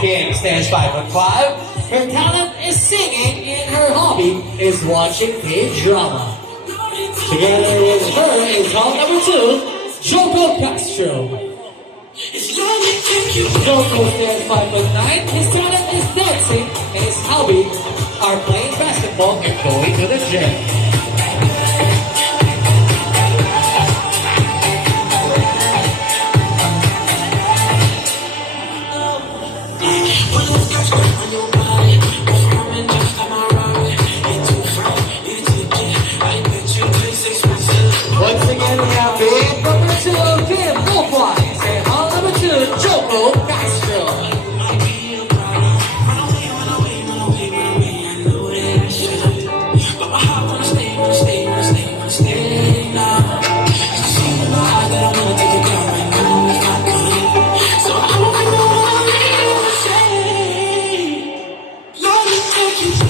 Kim stands 5'5". Her talent is singing and her hobby is watching K-drama. Together with her is hall number 2, Joko Castro. Joko stands 5'9". His talent is dancing and his hobby are playing basketball and going to the gym. Once again, we have big number 2, Kim Wolfwise, and hall number 2, Joko Castro. Let me take you